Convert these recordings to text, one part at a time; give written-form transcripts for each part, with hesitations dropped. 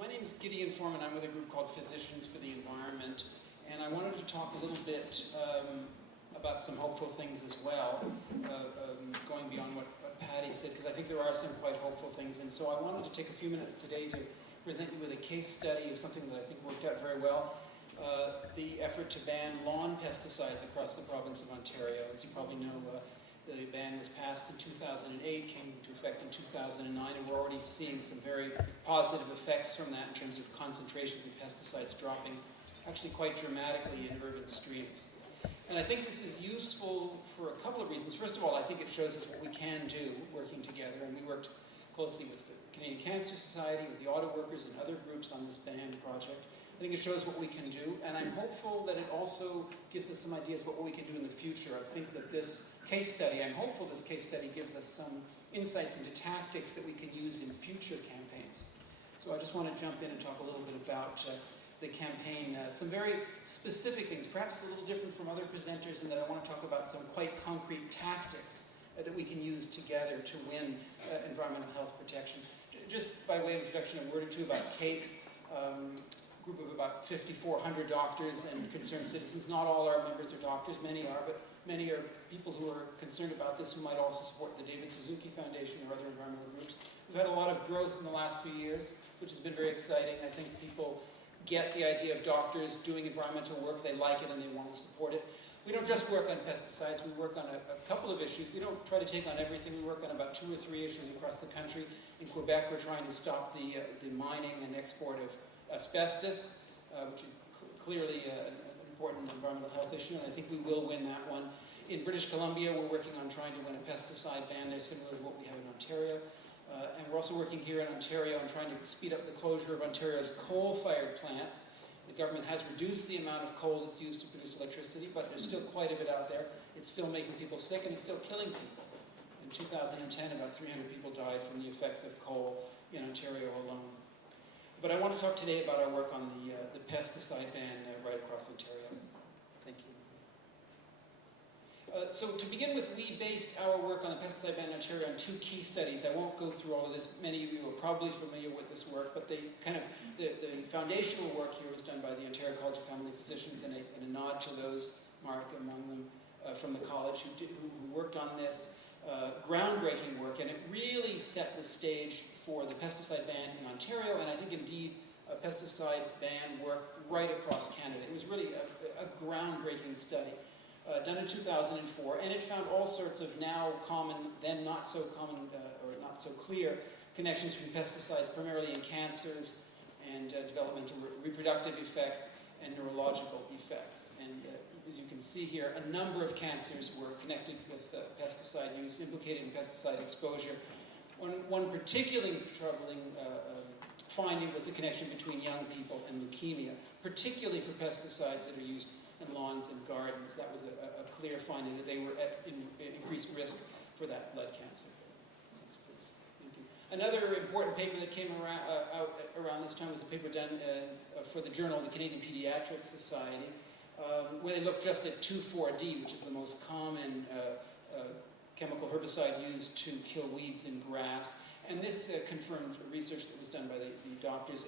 My name is Gideon Forman. I'm with a group called Physicians for the Environment, and I wanted to talk a little bit about some hopeful things as well, going beyond what Patty said, because I think there are some quite hopeful things. And so I wanted to take a few minutes today to present you with a case study of something that I think worked out very well, the effort to ban lawn pesticides across the province of Ontario. As you probably know, the ban was passed in 2008, came into effect in 2009, and we're already seeing some very positive effects from that in terms of concentrations of pesticides dropping actually quite dramatically in urban streams. And I think this is useful for a couple of reasons. First of all, I think it shows us what we can do working together, and we worked closely with the Canadian Cancer Society, with the auto workers and other groups on this ban project. I think it shows what we can do, and I'm hopeful that it also gives us some ideas about what we can do in the future. I think that this case study, I'm hopeful this case study gives us some insights into tactics that we can use in future campaigns. So I just want to jump in and talk a little bit about the campaign. Some very specific things, perhaps a little different from other presenters, in that I want to talk about some quite concrete tactics that we can use together to win environmental health protection. Just by way of introduction, a word or two about CAPE. Group of about 5,400 doctors and concerned citizens. Not all our members are doctors, many are, but many are people who are concerned about this, who might also support the David Suzuki Foundation or other environmental groups. We've had a lot of growth in the last few years, which has been very exciting. I think people get the idea of doctors doing environmental work, they like it and they want to support it. We don't just work on pesticides, we work on a couple of issues. We don't try to take on everything, we work on about 2 or 3 issues across the country. In Quebec, we're trying to stop the mining and export of asbestos, which is clearly an important environmental health issue, and I think we will win that one. In British Columbia, we're working on trying to win a pesticide ban there, similar to what we have in Ontario. And we're also working here in Ontario on trying to speed up the closure of Ontario's coal-fired plants. The government has reduced the amount of coal that's used to produce electricity, but there's still quite a bit out there. It's still making people sick, and it's still killing people. In 2010, about 300 people died from the effects of coal in Ontario alone. But I want to talk today about our work on the pesticide ban right across Ontario. Thank you. So to begin with, we based our work on the pesticide ban in Ontario on 2 key studies. I won't go through all of this. Many of you are probably familiar with this work, but the foundational work here was done by the Ontario College of Family Physicians, and a nod to those, Mark among them, from the college who worked on this groundbreaking work, and it really set the stage for the pesticide ban in Ontario, and I think indeed a pesticide ban work right across Canada. It was really a groundbreaking study done in 2004, and it found all sorts of now common, then not so common or not so clear connections between pesticides, primarily in cancers and developmental reproductive effects and neurological effects. And as you can see here, a number of cancers were connected with pesticide use, implicated in pesticide exposure. One particularly troubling finding was the connection between young people and leukemia, particularly for pesticides that are used in lawns and gardens. That was a clear finding that they were at increased risk for that blood cancer. Next, please. Thank you. Another important paper that came out around this time was a paper done for the Journal of the Canadian Pediatric Society, where they looked just at 2,4-D, which is the most common chemical herbicide used to kill weeds in grass. And this confirmed research that was done by the doctors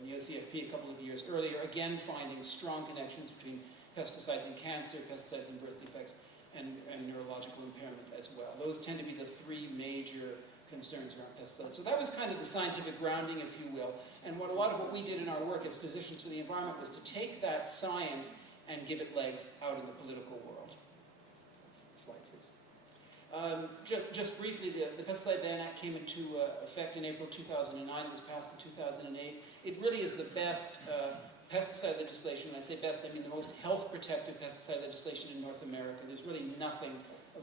in the OCFP a couple of years earlier, again finding strong connections between pesticides and cancer, pesticides and birth defects, and neurological impairment as well. Those tend to be the 3 major concerns around pesticides. So that was kind of the scientific grounding, if you will. And a lot of what we did in our work as Physicians for the Environment was to take that science and give it legs out in the political world. Slide, please. Just briefly, the Pesticide Ban Act came into effect in April 2009. It was passed in 2008. It really is the best pesticide legislation. When I say best, I mean the most health-protective pesticide legislation in North America. There's really nothing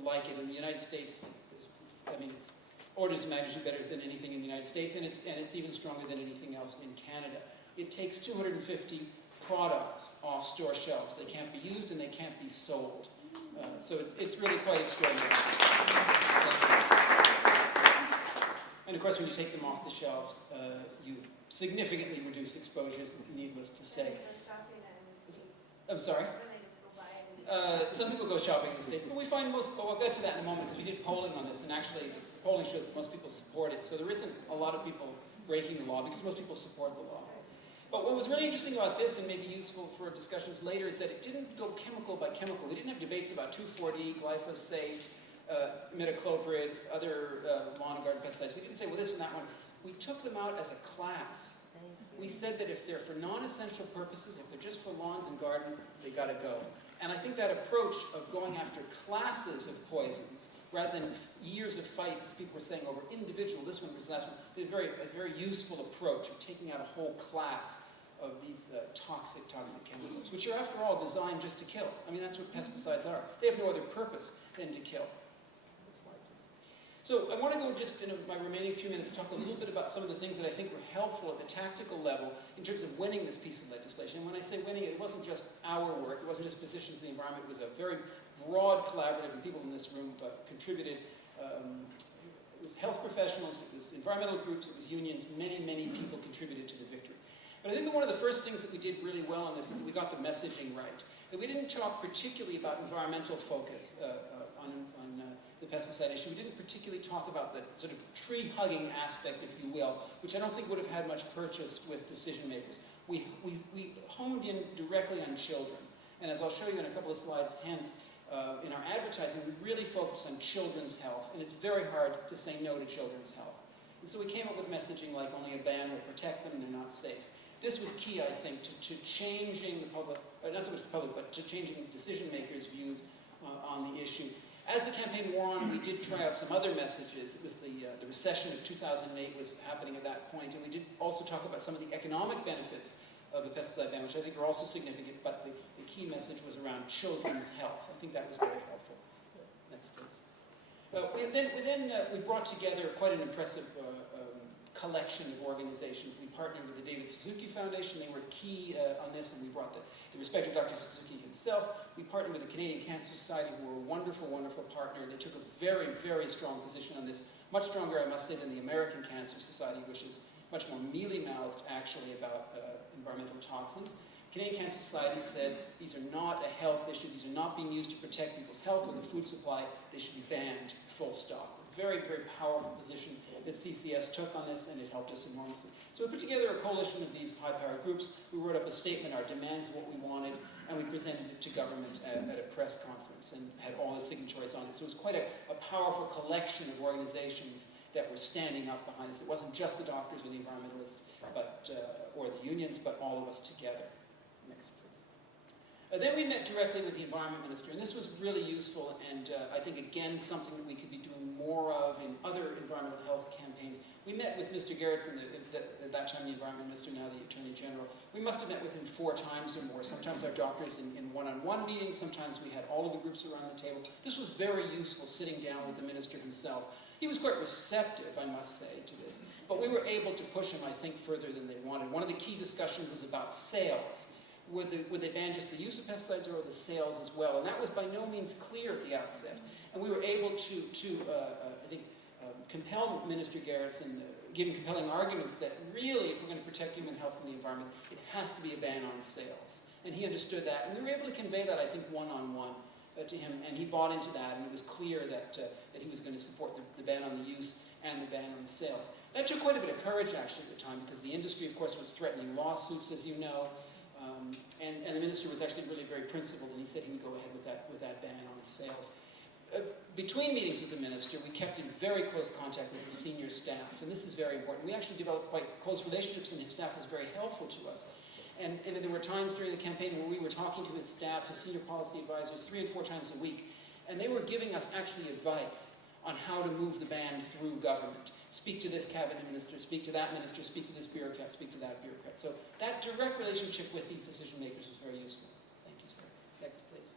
like it in the United States. It's orders of magnitude better than anything in the United States, and it's even stronger than anything else in Canada. It takes 250 products off store shelves. They can't be used and they can't be sold. So it's really quite extraordinary. And of course, when you take them off the shelves, you significantly reduce exposures, needless to say. I'm sorry? Some people go shopping in the States, but we find well, we'll get to that in a moment, because we did polling on this, and actually, the polling shows that most people support it, so there isn't a lot of people breaking the law, because most people support the law. But what was really interesting about this, and maybe useful for discussions later, is that it didn't go chemical by chemical. We didn't have debates about 2,4-D, glyphosate, imidacloprid, other lawn and garden pesticides. We didn't say, well, this and that one. We took them out as a class. We said that if they're for non-essential purposes, if they're just for lawns and gardens, they got to go. And I think that approach of going after classes of poisons, rather than years of fights, as people were saying, over individual, this one versus that one, is a very useful approach of taking out a whole class of these toxic chemicals, which are, after all, designed just to kill. I mean, that's what pesticides are. They have no other purpose than to kill. So I want to go just in my remaining few minutes to talk a little bit about some of the things that I think were helpful at the tactical level in terms of winning this piece of legislation. And when I say winning, it wasn't just our work, it wasn't just physicians in the environment, it was a very broad collaborative, and people in this room contributed. It was health professionals, it was environmental groups, it was unions, many people contributed to the victory. But I think that one of the first things that we did really well on this is that we got the messaging right. That we didn't talk particularly about environmental focus on the pesticide issue. We didn't particularly talk about the sort of tree-hugging aspect, if you will, which I don't think would have had much purchase with decision makers. We honed in directly on children. And as I'll show you in a couple of slides hence, in our advertising, we really focus on children's health. And it's very hard to say no to children's health. And so we came up with messaging like only a ban will protect them and they're not safe. This was key, I think, to changing the public, not so much the public, but to changing decision makers' views on the issue. As the campaign wore on, we did try out some other messages. It was the recession of 2008 was happening at that point, and we did also talk about some of the economic benefits of the pesticide ban, which I think are also significant, but the key message was around children's health. I think that was very helpful. Next, please. We brought together quite an impressive collection of organizations. We partnered with the David Suzuki Foundation. They were key on this, and we brought the respected Dr. Suzuki himself. We partnered with the Canadian Cancer Society, who were a wonderful, wonderful partner. They took a very, very strong position on this, much stronger, I must say, than the American Cancer Society, which is much more mealy-mouthed, actually, about environmental toxins. Canadian Cancer Society said these are not a health issue. These are not being used to protect people's health or the food supply. They should be banned, full stop. A very, very powerful position that CCS took on this, and it helped us enormously. So we put together a coalition of these high-powered groups. We wrote up a statement, our demands, what we wanted, and we presented it to government at a press conference and had all the signatories on it. So it was quite a powerful collection of organizations that were standing up behind us. It wasn't just the doctors or the environmentalists, or the unions, but all of us together. Next, please. Then we met directly with the Environment Minister, and this was really useful, and I think, again, something that we could be doing more of in other environmental health campaigns. We met with Mr. Gerritsen, at that time the Environment Minister, now the Attorney General. We must have met with him 4 times or more. Sometimes our doctors in one-on-one meetings, sometimes we had all of the groups around the table. This was very useful, sitting down with the Minister himself. He was quite receptive, I must say, to this. But we were able to push him, I think, further than they wanted. One of the key discussions was about sales. Would they ban just the use of pesticides or the sales as well? And that was by no means clear at the outset. And we were able to I think, compel Minister Gerritsen, give him compelling arguments that really, if we're going to protect human health and the environment, it has to be a ban on sales. And he understood that. And we were able to convey that, I think, one-on-one to him. And he bought into that. And it was clear that he was going to support the ban on the use and the ban on the sales. That took quite a bit of courage, actually, at the time, because the industry, of course, was threatening lawsuits, as you know. And the minister was actually really very principled, and he said he would go ahead with that ban on sales. Between meetings with the minister, we kept in very close contact with his senior staff, and this is very important. We actually developed quite close relationships, and his staff was very helpful to us. And there were times during the campaign where we were talking to his staff, his senior policy advisors, 3 and 4 times a week, and they were giving us actually advice on how to move the ban through government. Speak to this cabinet minister, speak to that minister, speak to this bureaucrat, speak to that bureaucrat. So that direct relationship with these decision makers was very useful. Thank you, sir. Next, please.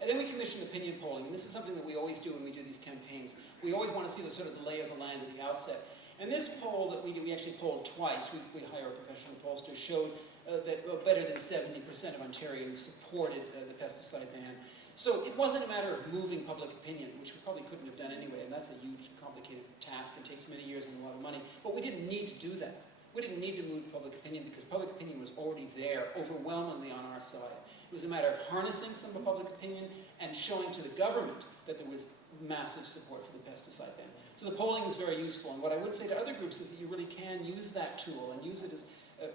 And then we commissioned opinion polling, and this is something that we always do when we do these campaigns. We always want to see the sort of the lay of the land at the outset. And this poll that we did, we actually polled twice. We hire a professional pollster, showed that better than 70% of Ontarians supported the pesticide ban. So it wasn't a matter of moving public opinion, which we probably couldn't have done anyway, and that's a huge, complicated task and takes many years and a lot of money. But we didn't need to do that. We didn't need to move public opinion because public opinion was already there, overwhelmingly on our side. It was a matter of harnessing some of public opinion and showing to the government that there was massive support for the pesticide ban. So the polling is very useful, and what I would say to other groups is that you really can use that tool and use it as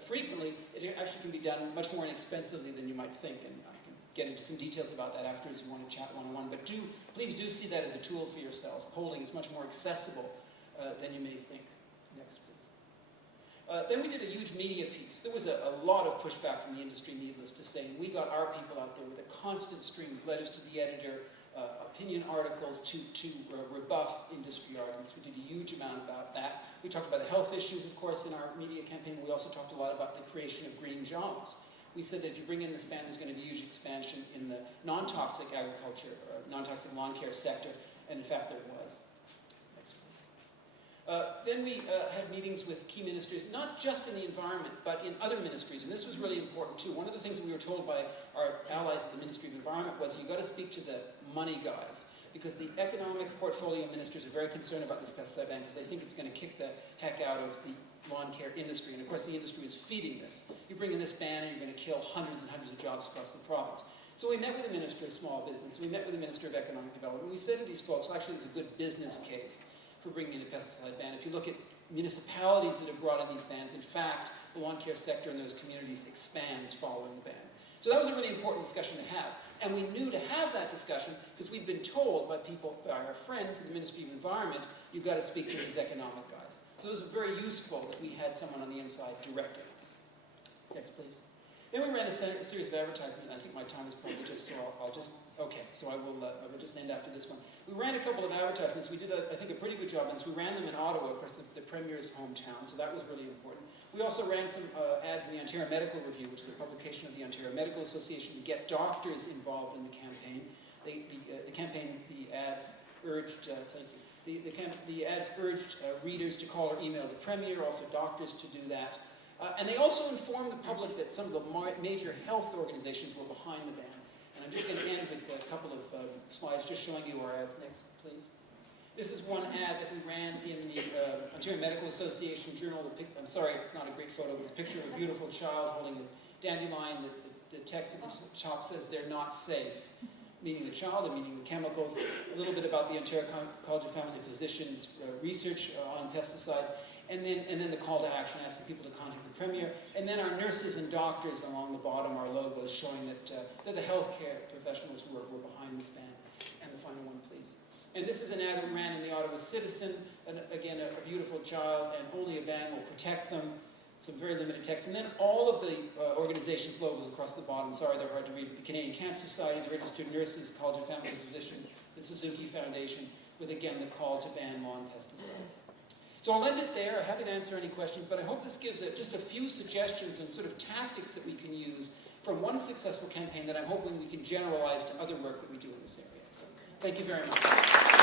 frequently. It actually can be done much more inexpensively than you might think, and I can get into some details about that after if you want to chat one-on-one, but please do see that as a tool for yourselves. Polling is much more accessible than you may think. Next, please. Then we did a huge media piece. There was a lot of pushback from the industry, needless to say, and we got our people out there with a constant stream of letters to the editor, opinion articles to rebuff industry arguments. We did a huge amount about that. We talked about the health issues, of course, in our media campaign. We also talked a lot about the creation of green jobs. We said that if you bring in this ban, there's going to be huge expansion in the non-toxic agriculture, or non-toxic lawn care sector, and in fact there was. Next, please. Then we had meetings with key ministries, not just in the environment, but in other ministries, and this was really important too. One of the things that we were told by our allies at the Ministry of Environment was you've got to speak to the money guys, because the economic portfolio ministers are very concerned about this pesticide ban because they think it's going to kick the heck out of the lawn care industry, and of course the industry is feeding this. You bring in this ban and you're going to kill hundreds and hundreds of jobs across the province. So we met with the Minister of Small Business, we met with the Minister of Economic Development, we said to these folks, well, actually there's a good business case for bringing in a pesticide ban. If you look at municipalities that have brought in these bans, in fact, the lawn care sector in those communities expands following the ban. So that was a really important discussion to have. And we knew to have that discussion because we'd been told by people, by our friends in the Ministry of Environment, you've got to speak to these economic guys. So it was very useful that we had someone on the inside directing us. Next, please. Then we ran a series of advertisements, and I think my time is probably just, so I'll just, okay, so I will just end after this one. We ran a couple of advertisements. We did, I think, a pretty good job on this. We ran them in Ottawa, of course, the Premier's hometown, so that was really important. We also ran some ads in the Ontario Medical Review, which is a publication of the Ontario Medical Association, to get doctors involved in the campaign. The ads urged, thank you. The ads urged readers to call or email the Premier, also doctors to do that. And they also informed the public that some of the major health organizations were behind the ban. And I'm just going to end with a couple of slides just showing you our ads. Next, please. This is one ad that we ran in the Ontario Medical Association Journal. I'm sorry, it's not a great photo, but it's a picture of a beautiful child holding a dandelion. The text at the top says they're not safe, meaning the child and meaning the chemicals. A little bit about the Ontario College of Family Physicians research on pesticides. And then the call to action, asking people to contact the Premier. And then our nurses and doctors along the bottom, our logos showing that the healthcare professionals were behind this ban. And the final one, please. And this is an ad that we ran in the Ottawa Citizen. And again, a beautiful child, and only a ban will protect them. Some very limited text. And then all of the organizations' logos across the bottom. Sorry, they're hard to read. The Canadian Cancer Society, the Registered Nurses, College of Family Physicians, the Suzuki Foundation, with again the call to ban lawn pesticides. So I'll end it there. I'm happy to answer any questions, but I hope this gives just a few suggestions and sort of tactics that we can use from one successful campaign that I'm hoping we can generalize to other work that we do in this area. So thank you very much.